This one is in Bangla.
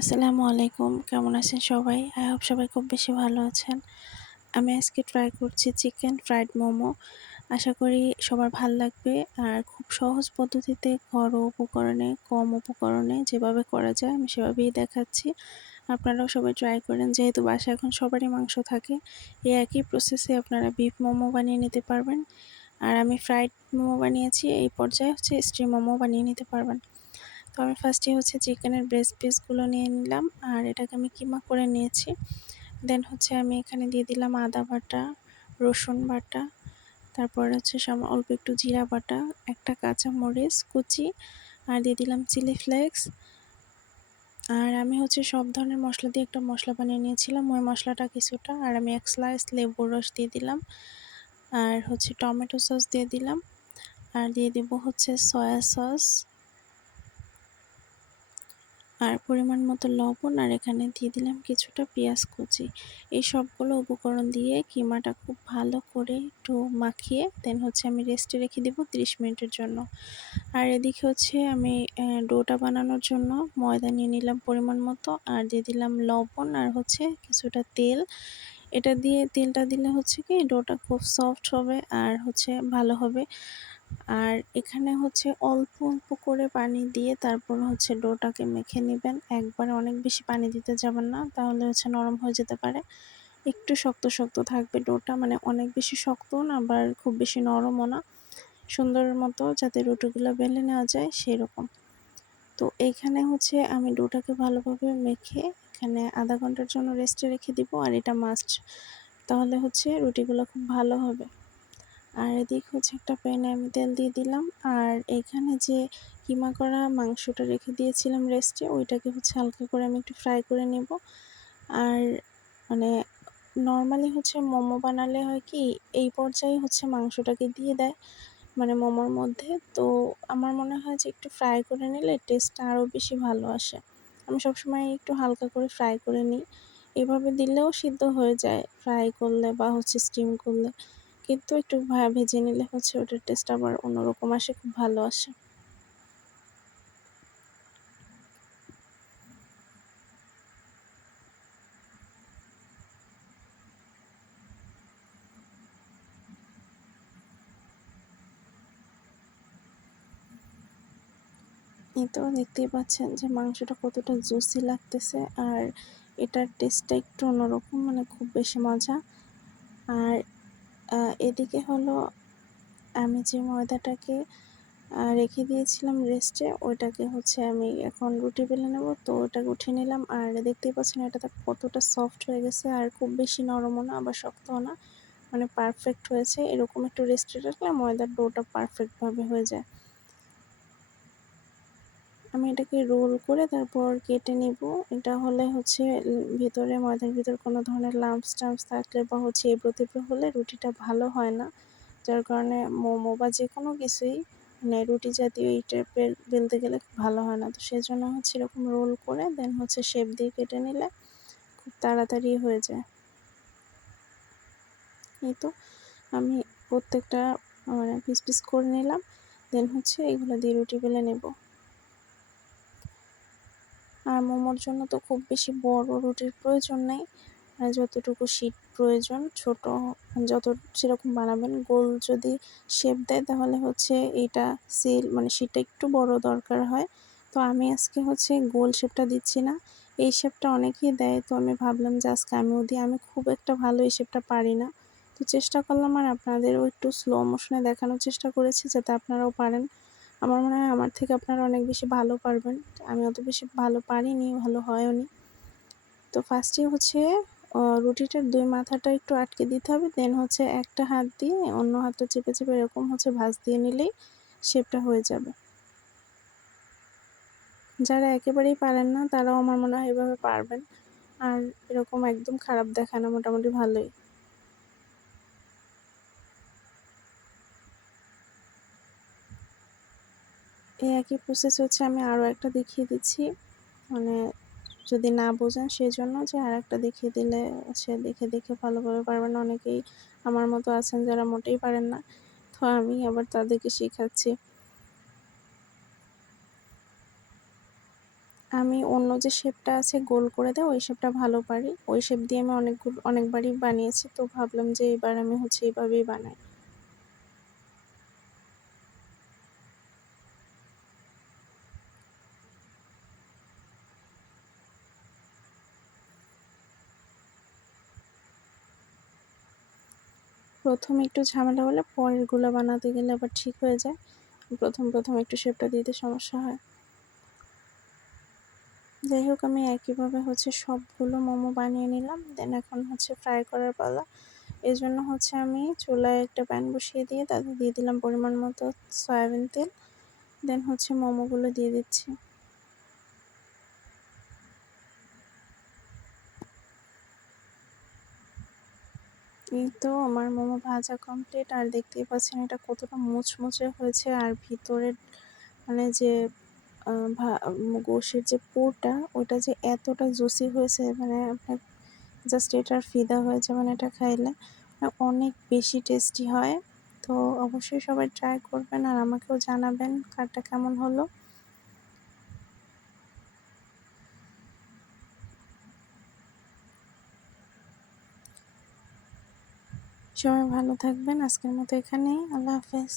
আসসালামু আলাইকুম। কেমন আছেন সবাই? আই হোপ সবাই খুব বেশি ভালো আছেন। আমি আজকে ট্রাই করছি চিকেন ফ্রাইড মোমো। আশা করি সবার ভাল লাগবে। আর খুব সহজ পদ্ধতিতে ঘরোয়া উপকরণে, কম উপকরণে যেভাবে করা যায় আমি সেভাবেই দেখাচ্ছি। আপনারাও সবাই ট্রাই করেন। যেহেতু বাসায় এখন সবারই মাংস থাকে, এই একই প্রসেসে আপনারা বিফ মোমো বানিয়ে নিতে পারবেন। আর আমি ফ্রাইড মোমো বানিয়েছি। এই পর্যায়ে স্টিম মোমো বানিয়ে নিতে পারবেন। তো আমি ফার্স্টে চিকেনের ব্রেস্ট পিসগুলো নিয়ে নিলাম আর এটাকে আমি কিমা করে নিয়েছি। দেন আমি এখানে দিয়ে দিলাম আদা বাটা, রসুন বাটা, তারপর অল্প একটু জিরা বাটা, একটা কাঁচা মরিচ কুচি আর দিয়ে দিলাম চিলি ফ্লেক্স। আর আমি সব ধরনের মশলা দিয়ে একটা মশলা বানিয়ে নিয়েছিলাম, ওই মশলাটা কিছুটা। আর আমি এক স্লাইস লেবুর রস দিয়ে দিলাম আর টমেটো সস দিয়ে দিলাম আর দিয়ে দিব সয়া সস আর পরিমাণ মতো লবণ আর এখানে দিয়ে দিলাম কিছুটা পেঁয়াজ কুচি। এই সবগুলো উপকরণ দিয়ে কিমাটা খুব ভালো করে একটু মাখিয়ে দেন আমি রেস্টে রেখে দেবো 30 মিনিটের জন্য। আর এদিকে আমি ডোটা বানানোর জন্য ময়দা নিয়ে নিলাম পরিমাণ মতো আর দিয়ে দিলাম লবণ আর কিছুটা তেল। তেলটা দিলে কি ডোটা খুব সফট হবে আর ভালো হবে। আর এখানে অল্প অল্প করে পানি দিয়ে তারপর ডোটাকে মেখে নেবেন। একবারে অনেক বেশি পানি দিতে যাবেন না, তাহলে নরম হয়ে যেতে পারে। একটু শক্ত শক্ত থাকবে ডোটা, মানে অনেক বেশি শক্তও না আবার খুব বেশি নরমও না, সুন্দর মতো যাতে রুটিগুলো বেলে নেওয়া যায় সেরকম। তো এইখানে আমি ডোটাকে ভালোভাবে মেখে এখানে আধা ঘন্টার জন্য রেস্টে রেখে দিব। আর এটা মাস্ট, তাহলে রুটিগুলো খুব ভালো হবে। আর এদিকে একটা প্যানে আমি তেল দিয়ে দিলাম আর এখানে যে কিমা করা মাংসটা রেখে দিয়েছিলাম রেস্টে, ওইটাকে হালকা করে আমি একটু ফ্রাই করে নেব। আর মানে নর্মালি মোমো বানালে হয় কি এই পর্যায়ে মাংসটাকে দিয়ে দেয়, মানে মোমোর মধ্যে। তো আমার মনে হয় যে একটু ফ্রাই করে নিলে টেস্টটা আরও বেশি ভালো আসে। আমি সবসময় একটু হালকা করে ফ্রাই করে নিই। এভাবে দিলেও সিদ্ধ হয়ে যায় ফ্রাই করলে বা স্টিম করলে, কিন্তু একটু ভেজে নিলে ওটার টেস্ট আবার অন্যরকম আসে, খুব ভালো আসে। এই তো দেখতেই পাচ্ছেন যে মাংসটা কতটা জুসি লাগতেছে আর এটার টেস্টটা একটু অন্যরকম, মানে খুব বেশি মজা। আর এদিকে আমি যে ময়দাটাকে রেখে দিয়েছিলাম রেস্টে, ওইটাকে আমি এখন রুটি বেলে নেব। তো ওটাকে উঠিয়ে নিলাম আর দেখতেই পাচ্ছেন এটাতে কতটা সফট হয়ে গেছে আর খুব বেশি নরমও না আবার শক্তও না, মানে পারফেক্ট হয়েছে। এরকম একটু রেস্টে রাখলে ময়দার ডোটা পারফেক্টভাবে হয়ে যায়। আমি এটাকে রোল করে তারপর কেটে নিব। এটা হলে ভিতরে ময়দার ভিতর কোনো ধরনের লাম্পস-টাম্পস থাকলে বা এবড়ো-তেবড়ো হলে রুটিটা ভালো হয় না। যার কারণে মোমো বা যেকোনো কিছুই মানে রুটি জাতীয় এই টাইপের বেলতে গেলে ভালো হয় না। তো সেজন্য এরকম রোল করে দেন শেপ দিয়ে কেটে নিলে খুব তাড়াতাড়ি হয়ে যায়। এই তো আমি প্রত্যেকটা মানে পিস পিস করে নিলাম। দেন এগুলো দিয়ে রুটি বেলে নেব। আর মোমোর জন্য তো খুব বেশি বড় রুটির প্রয়োজন নেই। যতটুকু শীট প্রয়োজন ছোট যত সেরকম বানাবেন। গোল যদি শেপ দেয় তাহলে এটা মানে শীটটা একটু বড় দরকার হয়। তো আমি আজকে গোল শেপটা দিচ্ছি না। এই শেপটা অনেকেই দেয়, তো আমি ভাবলাম যে আজকে আমিও দিই। আমি খুব একটা ভালো এই শেপটা পারি না। তো চেষ্টা করলাম আর আপনাদেরও একটু স্লো মোশনে দেখানোর চেষ্টা করেছি যাতে আপনারাও পারেন। আমার মনে হয় আমার থেকে আপনারা অনেক বেশি ভালো পারবেন। আমি অত বেশি ভালো পারিনি, ভালো হয়ওনি। তো ফার্স্টে রুটিটার ২ মাথাটা একটু আটকে দিতে হবে। দেন একটা হাত দিয়ে অন্য হাতটা চেপে চেপে এরকম ভাঁজ দিয়ে নিলেই শেপটা হয়ে যাবে। যারা একেবারেই পারেন না তারাও আমার মনে হয় এভাবে পারবেন। আর এরকম একদম খারাপ দেখায় না, মোটামুটি ভালোই। এই একই প্রসেস আমি আরও একটা দেখিয়ে দিচ্ছি। মানে যদি না বোঝেন সেজন্য যে আরেকটা দেখিয়ে দিলে দেখে দেখে ভালোভাবে পারবেন। অনেকেই আমার মতো আছেন যারা মোটেই পারেন না। তো আমি আবার তাদেরকে শিখাচ্ছি। আমি অন্য যে শেপটা আছে গোল করে দেয় ওই শেপটা ভালো পারি। ওই শেপ দিয়ে আমি অনেকবারই বানিয়েছি। তো ভাবলাম যে এবার আমি হচ্ছে এভাবেই বানাই। প্রথমে একটু ঝামেলা হলে পরেরগুলো বানাতে গেলে আবার ঠিক হয়ে যায়। প্রথম একটু শেপটা দিতে সমস্যা হয়। যাই হোক আমি একইভাবে হচ্ছে সবগুলো মোমো বানিয়ে নিলাম। দেন এখন হচ্ছে ফ্রাই করার পালা। এজন্য হচ্ছে আমি চুলায় একটা প্যান বসিয়ে দিয়ে তাতে দিয়ে দিলাম পরিমাণ মতো সয়াবিন তেল। দেন হচ্ছে মোমোগুলো দিয়ে দিচ্ছি। এই তো আমার মোমো ভাজা কমপ্লিট। আর দেখতেই পাচ্ছেন এটা কতটা মুচমুচে হয়েছে, আর ভিতরের মানে যে গোশের যে পুরটা ওটা যে এতটা জুসি হয়েছে, মানে আপনার জাস্ট এটার ফিদা হয়ে যাবেন এটা খাইলে। অনেক বেশি টেস্টি হয়। তো অবশ্যই সবাই ট্রাই করবেন আর আমাকেও জানাবেন কারটা কেমন হলো। সবাই ভালো থাকবেন। আজকের মতো এখানেই। আল্লাহ হাফেজ।